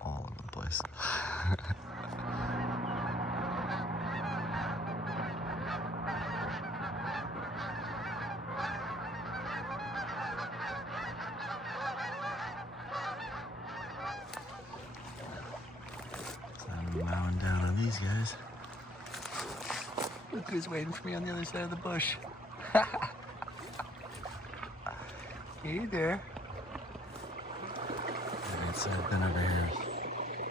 all over the place. So I'm mowing down on these guys. Look who's waiting for me on the other side of the bush. Hey there. Alright, so I've been over here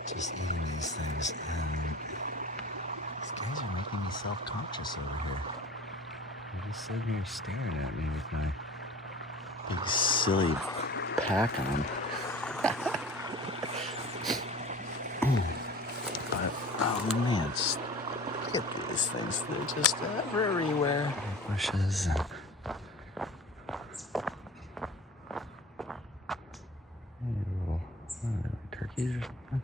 just eating these things, and these guys are making me self-conscious over here. They're just sitting here staring at me with my big silly pack on. But, oh man, just look at these things. They're just everywhere. Bushes and little, turkeys or something.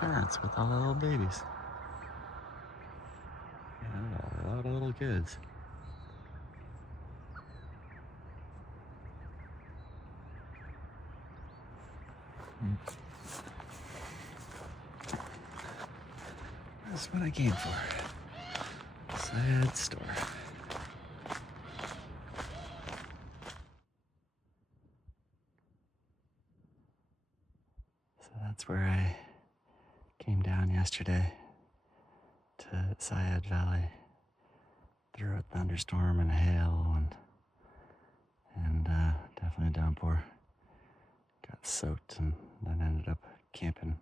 That's with all the little babies. Yeah, a lot of little kids. That's what I came for. Seiad store. So that's where I came down yesterday to Seiad Valley through a thunderstorm and hail and definitely a downpour. Got soaked and then ended up camping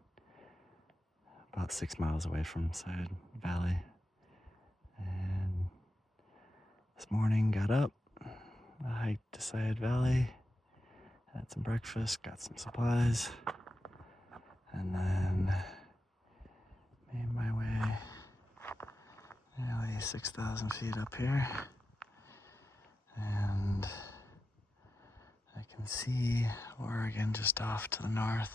about 6 miles away from Seiad Valley. And this morning got up, I hiked to Seiad Valley, had some breakfast, got some supplies, and then made my way nearly 6,000 feet up here. And I can see Oregon just off to the north.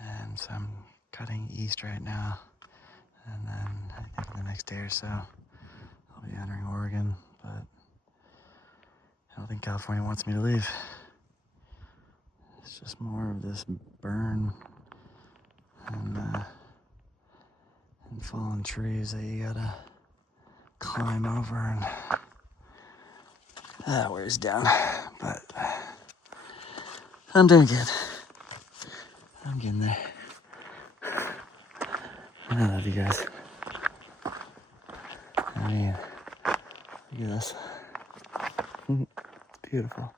And so I'm cutting east right now. And then I think the next day or so, I'll be entering Oregon. But I don't think California wants me to leave. It's just more of this burn and fallen trees that you gotta climb over, and that wears down. But I'm doing good. I'm getting there. I love you guys. I mean, look at this. It's beautiful.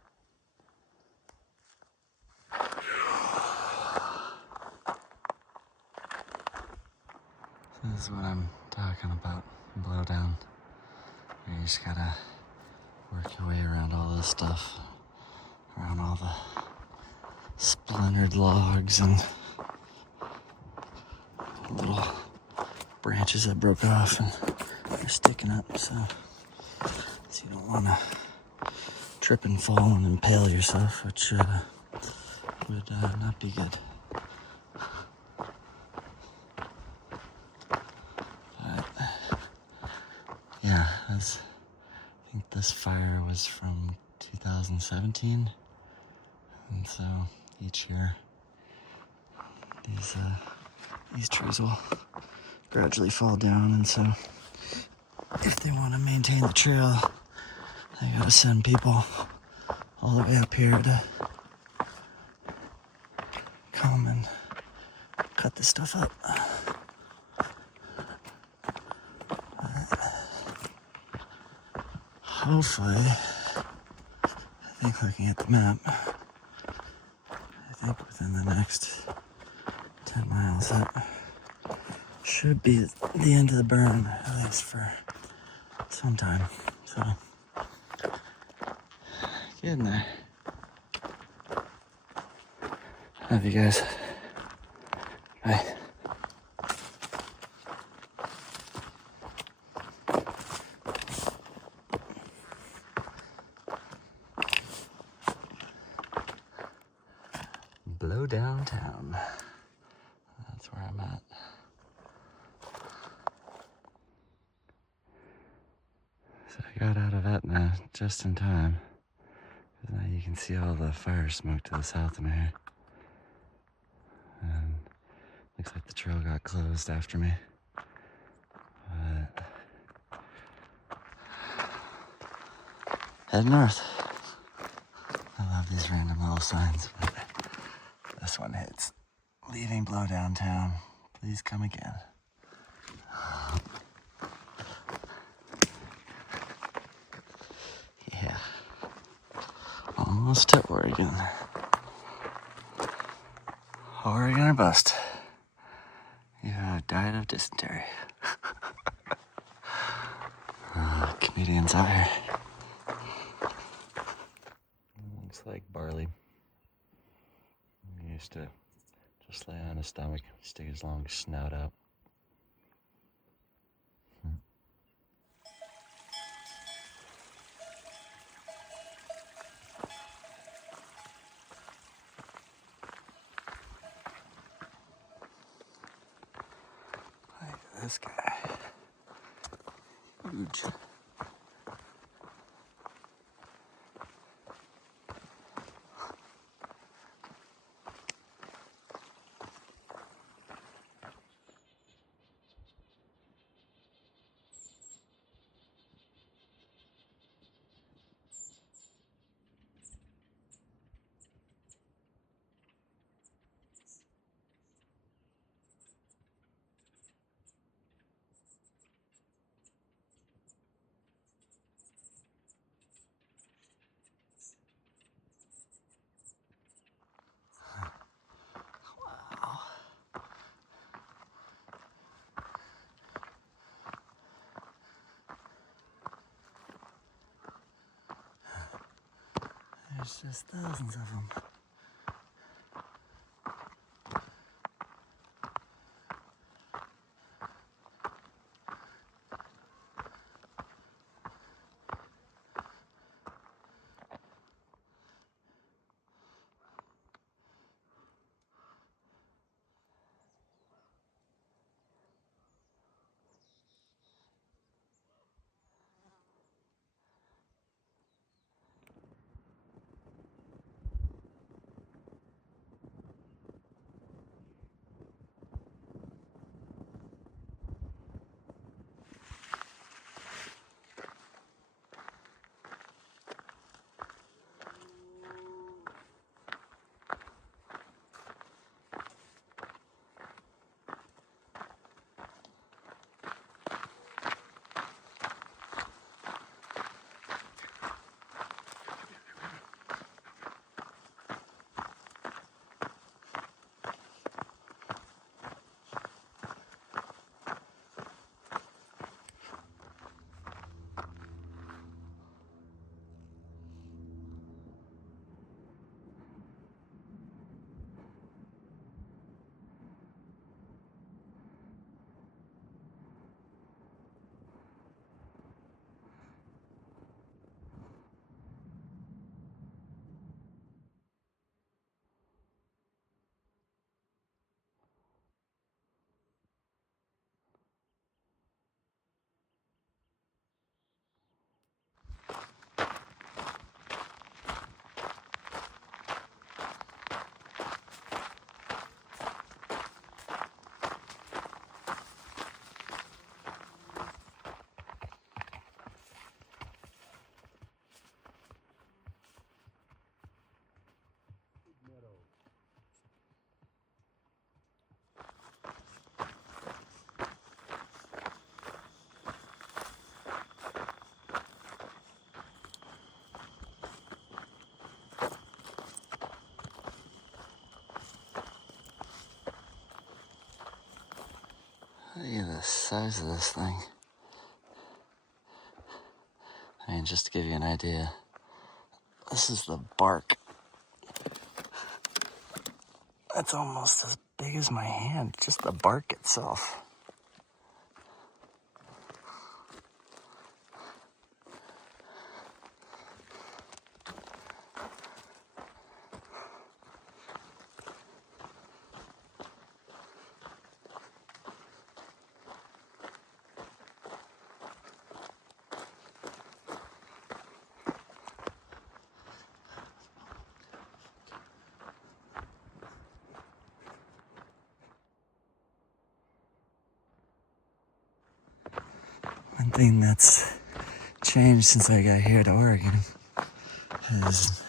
So this is what I'm talking about, blowdown. You just gotta work your way around all this stuff, around all the splintered logs and little branches that broke off and they're sticking up, so you don't want to trip and fall and impale yourself, which would not be good. But yeah, I think this fire was from 2017, and so each year these trees will gradually fall down, and so if they want to maintain the trail, they gotta send people all the way up here to come and cut this stuff up. Hopefully, I think looking at the map, I think within the next 10 miles, that should be the end of the burn, at least for some time. So, getting there. Love you guys. Bye. Blow downtown. That's where I'm at. So I got out of Etna just in time. Now you can see all the fire smoke to the south of me. And looks like the trail got closed after me. But head north. I love these random little signs, but this one hits. Leaving Blow downtown. Please come again. Yeah. Almost to Oregon. Oregon or bust. You have died of dysentery. Comedians out here. Looks like barley. He used to just lay on his stomach, stick his long snout out. Look at this guy. Huge. Wow. There's just thousands of them. Look at the size of this thing. I mean, just to give you an idea, this is the bark. That's almost as big as my hand, just the bark itself. One thing that's changed since I got here to Oregon is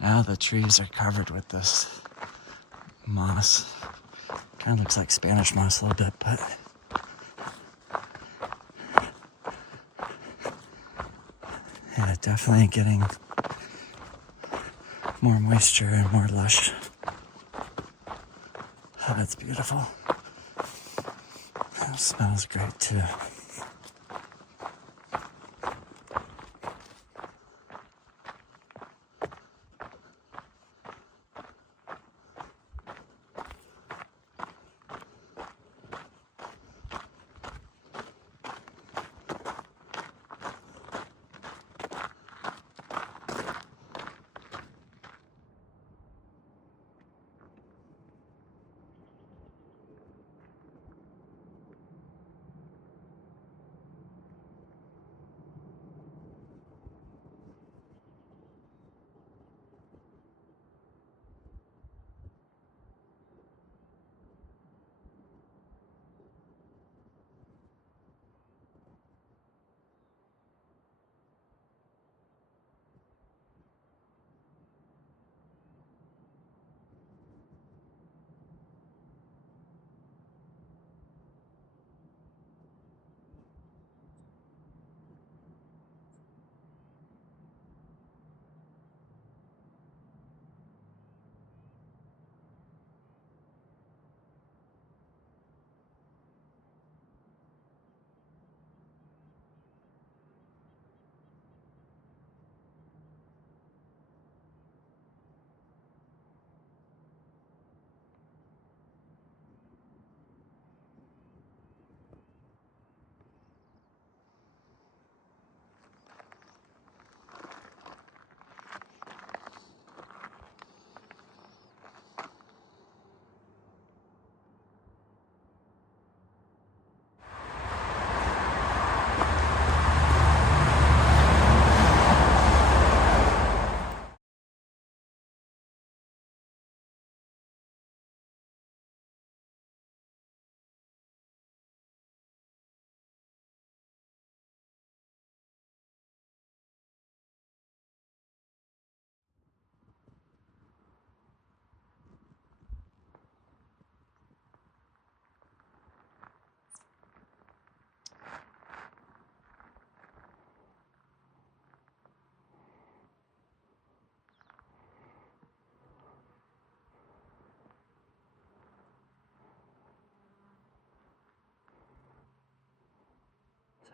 now the trees are covered with this moss. Kind of looks like Spanish moss a little bit, but yeah, definitely getting more moisture and more lush. Oh, that's beautiful. It smells great too.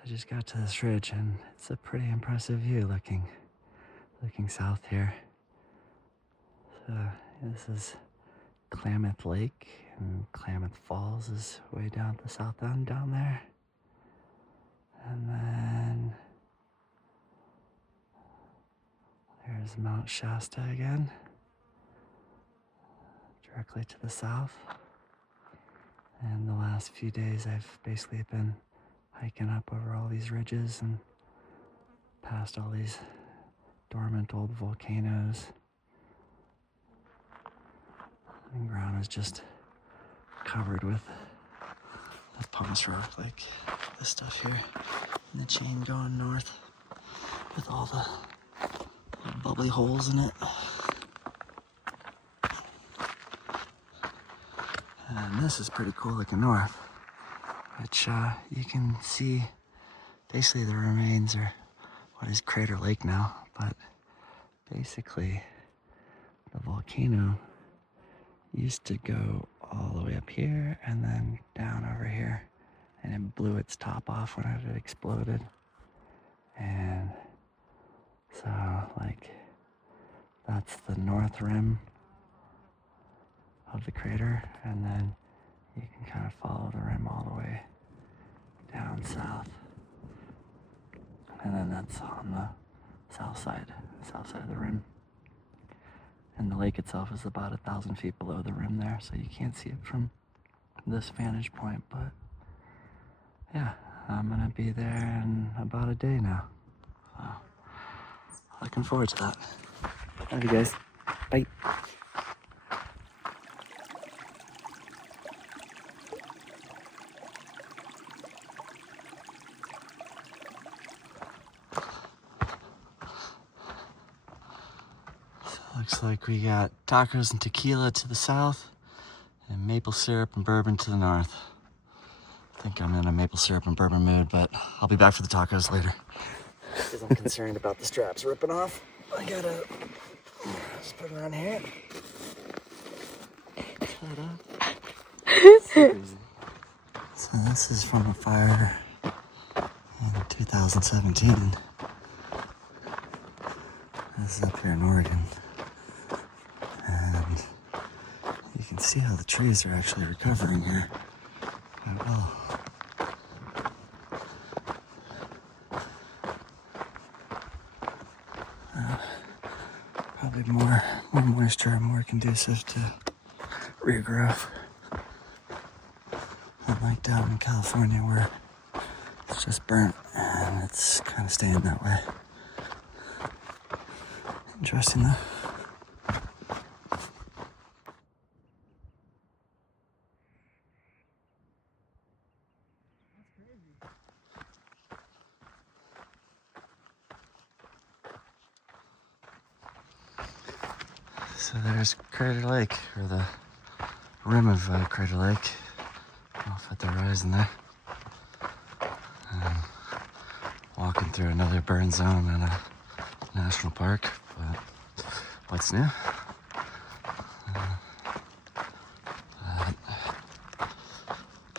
I just got to this ridge and it's a pretty impressive view looking south here. So this is Klamath Lake, and Klamath Falls is way down at the south end down there. And then there's Mount Shasta again, directly to the south. And the last few days I've basically been hiking up over all these ridges and past all these dormant old volcanoes. The ground is just covered with the pumice rock, like this stuff here, and the chain going north with all the little bubbly holes in it. And this is pretty cool looking north, which you can see basically the remains are what is Crater Lake now, but basically the volcano used to go all the way up here and then down over here, and it blew its top off when it had exploded. And so like that's the north rim of the crater, and then you can kind of follow the rim all the way down south, and then that's on the south side of the rim. And the lake itself is about 1,000 feet below the rim there, so you can't see it from this vantage point. But yeah, I'm gonna be there in about a day now. So looking forward to that. Love you guys. Bye. Looks like we got tacos and tequila to the south and maple syrup and bourbon to the north. I think I'm in a maple syrup and bourbon mood, but I'll be back for the tacos later. Because I'm concerned about the straps ripping off. I gotta just put it on here. So this is from a fire in 2017. This is up here in Oregon. And you can see how the trees are actually recovering here quite well. Probably more moisture and more conducive to regrowth. Unlike down in California where it's just burnt and it's kind of staying that way. Interesting though. So there's Crater Lake, or the rim of Crater Lake, off at the horizon there. Walking through another burn zone in a national park, but what's new?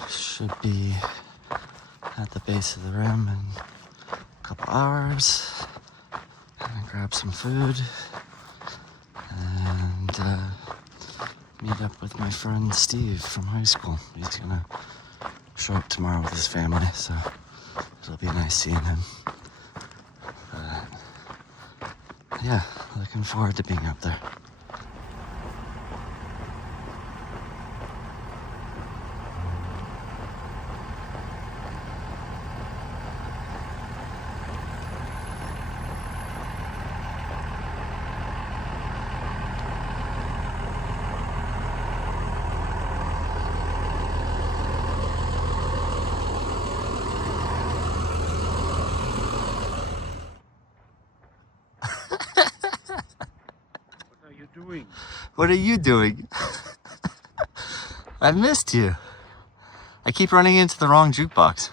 Should be at the base of the rim in a couple hours. Gonna grab some food and meet up with my friend Steve from high school. He's gonna show up tomorrow with his family, so it'll be nice seeing him. But yeah, looking forward to being up there. What are you doing? I missed you. I keep running into the wrong jukebox.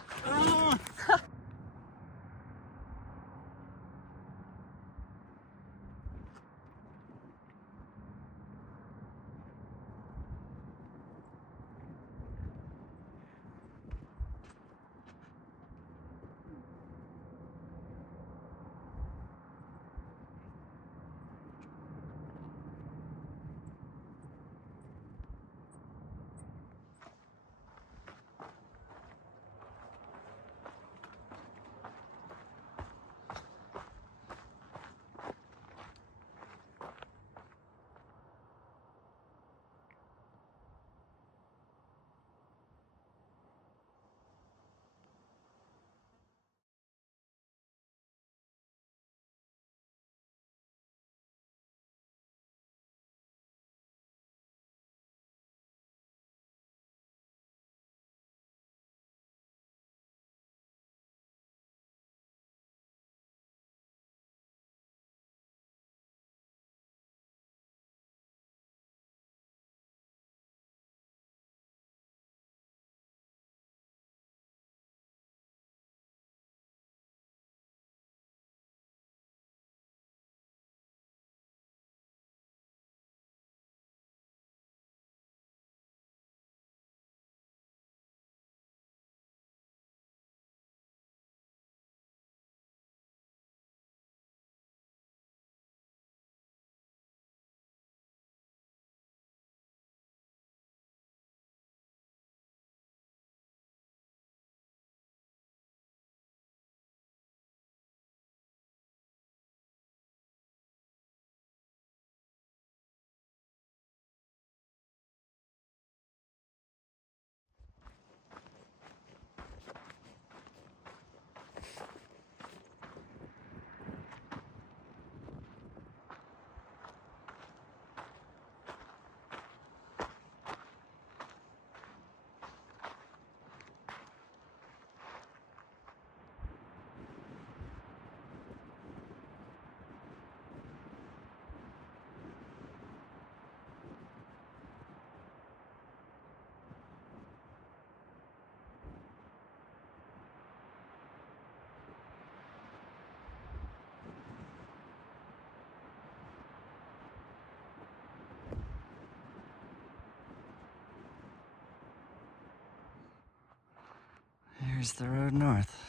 there's the road north.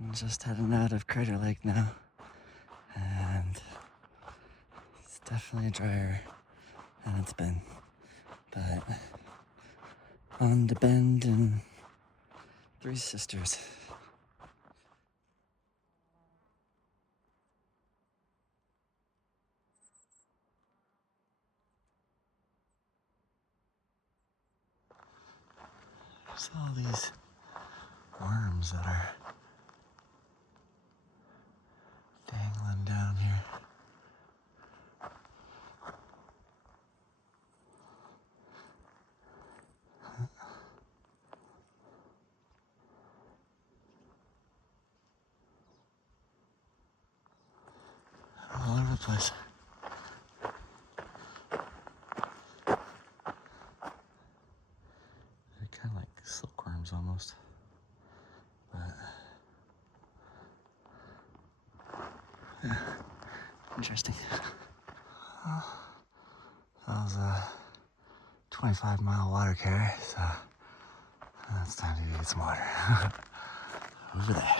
I'm just heading out of Crater Lake now. And it's definitely drier than it's been. But on to Bend and Three Sisters. There's all these worms that are dangling down here. All over the place. They're kind of like silkworms almost. But yeah, interesting. Well, that was a 25-mile water carry, so it's time to get some water. Over there.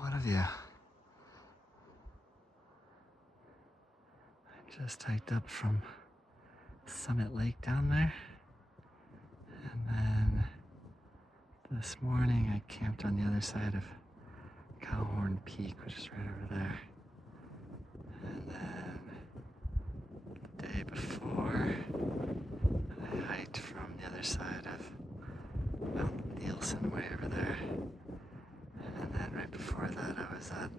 What have you? I just hiked up from Summit Lake down there. And then this morning I camped on the other side of Cowhorn Peak, which is right over there. And then the day before I hiked from the other side of Mount Nielsen way over there. And then right before that I was at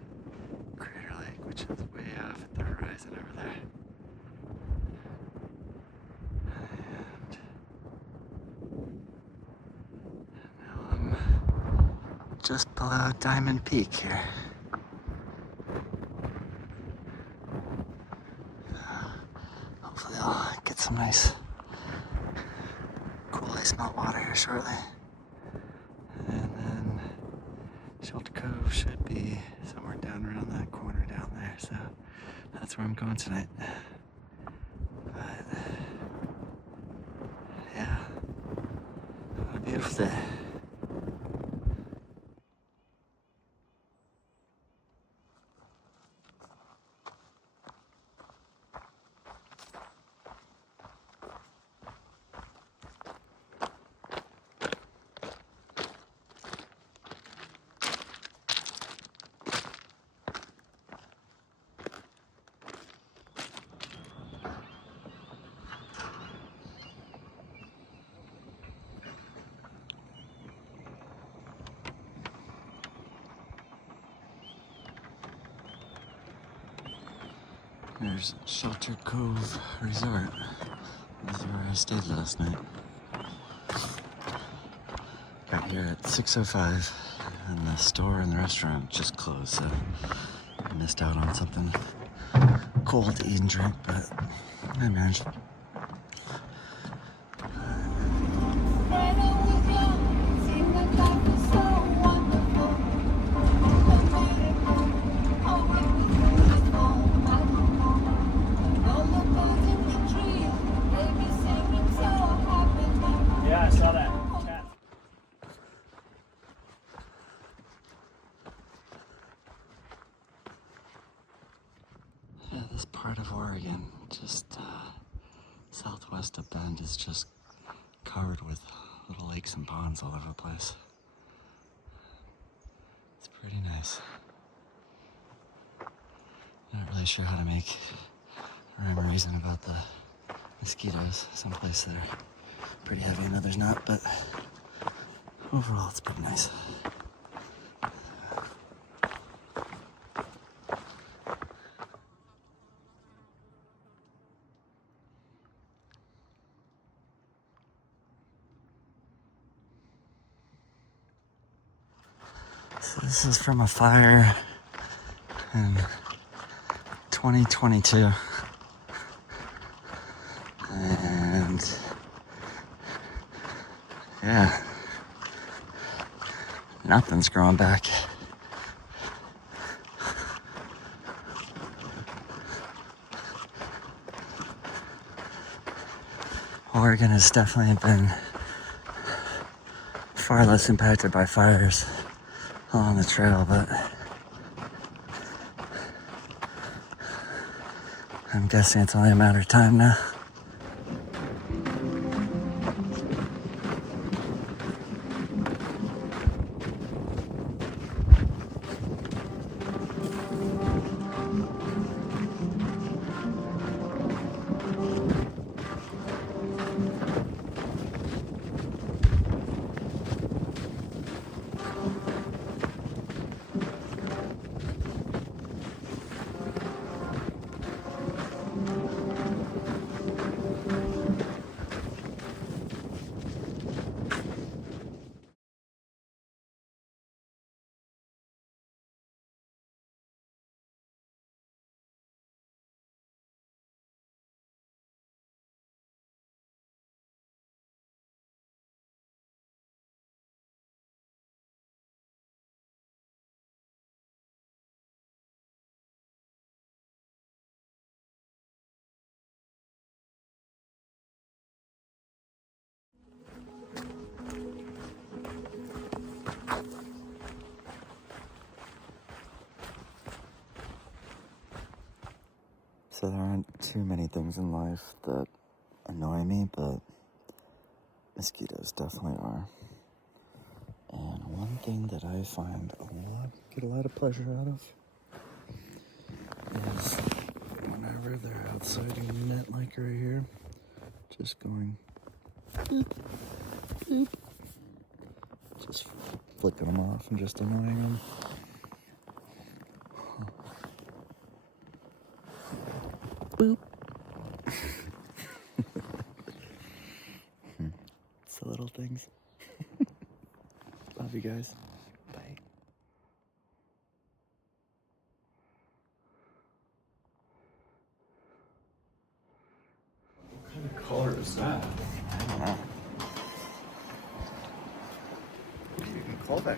Crater Lake, which is way off at the horizon over there. And now I'm just below Diamond Peak here. some nice cool ice melt water here shortly. And then Shelter Cove should be somewhere down around that corner down there, so that's where I'm going tonight. But yeah, what a beautiful day. There's Shelter Cove Resort. This is where I stayed last night. Got here at 6:05, and the store and the restaurant just closed, so I missed out on something cool to eat and drink, but I managed. Yeah, I saw that. Cat. Yeah, this part of Oregon, just southwest of Bend, is just covered with little lakes and ponds all over the place. It's pretty nice. Not really sure how to make rhyme or reason about the mosquitoes. Some places that are pretty heavy and others not, but overall it's pretty nice. So this is from a fire in 2022. And yeah, nothing's growing back. Oregon has definitely been far less impacted by fires along the trail, but I'm guessing it's only a matter of time now. So there aren't too many things in life that annoy me, but mosquitoes definitely are. And one thing that I find get a lot of pleasure out of is whenever they're outside in the net like right here, just going boop, boop, just flicking them off and just annoying them. Boop. It's the little things. Love you guys. Bye. What kind of Clover.